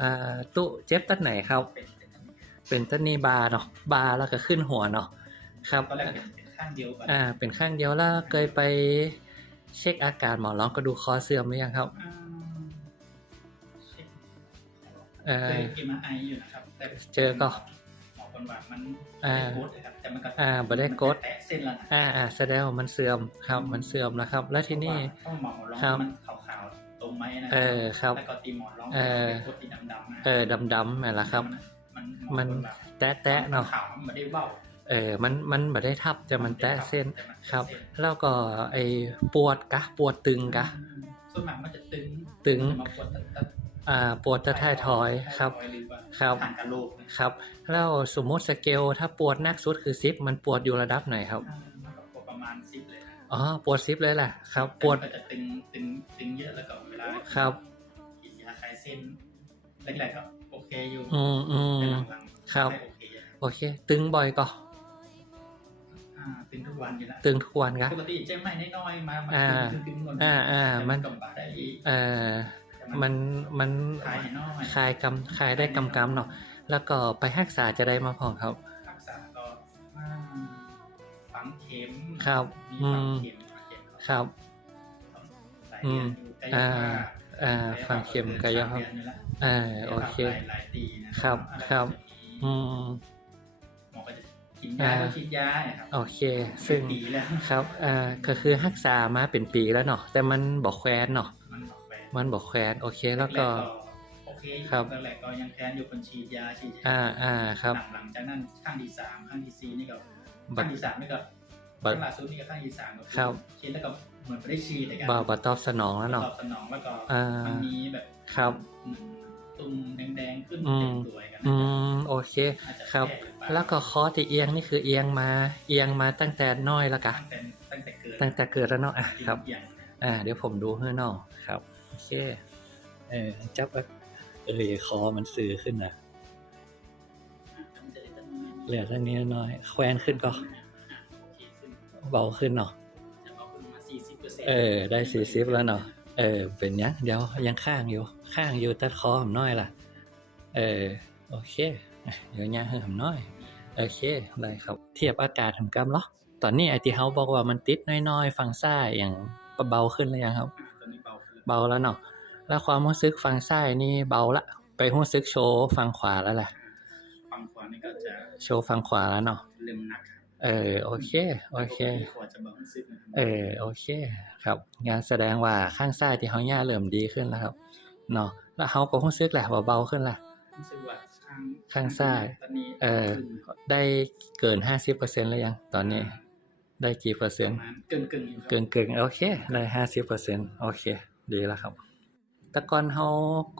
อ่าตุเจ็บตั้งไหนครับ เป็นเป็นอันนี้เป็นต้นนี้บาเนาะบาแล้วก็ขึ้นหัวเนาะครับตอนแรกเป็นเป็นข้างเดียวก่อนอ่าเป็นข้างเดียวแล้วเคยไปเช็คอาการหมอร้องกระดูกคอเสื่อมหรือยังครับอ่าเช็คเอเคอยกินมาไออยู่นะครับแต่เจอก็หมอคนว่ามันอ่าไม่โคตรนะครับแต่มันก็อ่าบ่ได้กดแตะเส้นแล้วนะอ่าอ่าแสดงว่ามันเสื่อมครับ มันเสื่อมแล้วครับ แล้วที่นี่เพราะว่าหมอร้องครับมันขา วๆตรงไหมนะเออครับแล้วก็ตีหมอร้องเออเป็นโคตรตีดำๆนะเออดำๆนั่นแหละครับ มันมันหอคว่าแตะแตะเนาะขาวมันไม่ได้เบ้าเออ มัน มันบ่ได้ทับแต่มันแตะเส้นแต่มันแตะครับเส้นแล้วก็ไอ้ปวดกะ ปวดตึงกะอืมส่วนมากมันจะตึง ตึงมันจะมาปวดตะตะอ่า ปวดจะท้ายทอยครับท้ายทอยหรือว่าครับทางกะโหลกนะครับ แล้วสมมติสเกลถ้าปวดนักสุดคือซิปมันปวดอยู่ระดับไหนครับอ่ามันก็ปวดประมาณสิบเลยนะ อ๋อปวดซิปเลยแหละครับ ปวดแต่มันก็จะตึงตึงตึงเยอะแล้วก็เวลาครับกินยาคลายเส้นแรกๆก็โอเคอยู่อืมอืแต่มหลังๆครับไม่โอเคอะโอเค ตึงบ่อยก็อ่าตึงทุกวันอยู่แล้วตึงทุกวันครับปกติเจ๊ไม่น้อยๆมามาอ่าตึงตึงๆก่อนอ่าอ่าแต่มันกำบัดได้อีกเอ่อแต่มันมันคลายให้น้อยคลายกำคลายได้กำกำเนาะแล้วก็ไปรักษาจะได้มาพองครับรักษาก็อ่า ฝังเข็มครับมีอืฝังมเข็มฝังเข็มครับหลายเดือนอยู่กายอ่าภาพอ่าฟังเข็มกายภาพอ่าโอเคหลายปีนะครับครับอืมหมอก็จะกินยาอ่าแล้วฉีดยาเนี่ยครับโอเค ซึ่งเป็นปีแล้วครับอ่าก็คือรักษามาเป็นปีแล้วเนาะแต่มันบอกแควนเนาะมันบอกแฟนมันบอกแควนโอเคแล้วก็โอเคครับตอนแรกก็ยังแค้นอยู่คนฉีดยาฉีดยาอ่าอ่าครับหลังหลังจากนั้นข้างที่สามข้างที่สี่นี่ก็บั ข้าดงที่สามนี่ก็บัดข้างล่าสุดนี่ก็ข้างที่สามก็ครับฉีดแล้วก็เหมือนไม่ได้ฉีดแต่กันบ่าวตอบสนองแล้วเนาะตอบสนองแล้วก็อ่ามัมันมีแบบครับเหมือนตุ่มแดงๆขึ้นอืเต็มมตัวกันอืนะมโอเคอาจจะครับแก้หรือเปาแล้วก็คอที่เอียงนี่คือเอียงมา เอียงมาตั้งแต่น้อยแล้วกะตั้งแต่ตั้งแต่เกิดตั้งแต่เกิดแล้วเนาะอะครับอย่างอ่า เดี๋ยวผมดูให้น้องครับโอเคเออจับไว้เออคอมันสื่อขึ้นนะมันจะได้ตั้ง เหลือตั้งนี้น้อยแควนขึ้นก็โอเคขึ้นเบาขึ้นเนาะจะเอาขึ้นมาสี่สิบเปอร์เซ็นต์เออ ได้สี่สิบแล้วเนาะเออ เป็นยังเดี๋ยวยังข้างอยู่ ข้างอยู่ตัดคอผมน้อยล่ะ เออ โอเคอะเดี๋ยวย่างให้ผมน้อย โอเคได้ครับ เทียบอากาศทำกำเหรอตอนนี้ไอที่เขาบอกว่ามันติดน้อยๆ ฟังซ้ายอย่างเบาขึ้นแล้วยังครับอ่าตอนนี้เบาขึ้นเบาแล้วเนาะแล้วความรู้สึกฟังซ้ายนี่เบาละ ไปรู้สึกโชว์ฟังขวาแล้วแหละ ฝั่งขวานี่ก็จะโชว์ฟังขวาแล้วเนาะเริ่มหนักครับเออโอเคโอเคปกติขวาจะเบาซึกนะครับเออโอเคครับงานแสดงว่าข้างซ้ายที่เขาย่าเริ่มดีขึ้นแล้วครับเนาะแล้วเขาก็รู้สึกแหละว่าเบาขึ้นละรู้สึกว่าข้างข้างซ้ายตอนนี้เออขึ้นได้เกินห้าสิบเปอร์เซ็นต์แล้วยังตอนนี้ ได้กี่เปอร์ปเซ็นระต์มาณเกินเกินๆอยู่ครับเกินเกินโอเคได้ห้าสิบเปอร์เซ็นต์โอเค ดีแล้วครับ แต่ก่อนเขา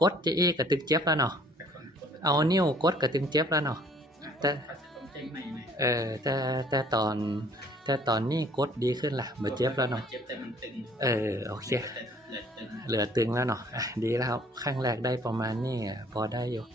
กดจะเอกระตึกเจ็บแล้วเนาะแต่คนคน เอานิ้วกดกระตึงเจ็บแล้วเนาะแต่เขาจะต้องเจ๊งใหม่หน่อยเออแต่แต่ตอนแต่ตอนนี้กดดีขึ้นละบ่เจ็บแล้วเนาะเจ็บแต่มันตึงเออโอเคแต่เหลือตึงเหลือตึงแล้วเนาะอะดีแล้วครับครั้งแรกได้ประมาณนี้อะพอได้อยู่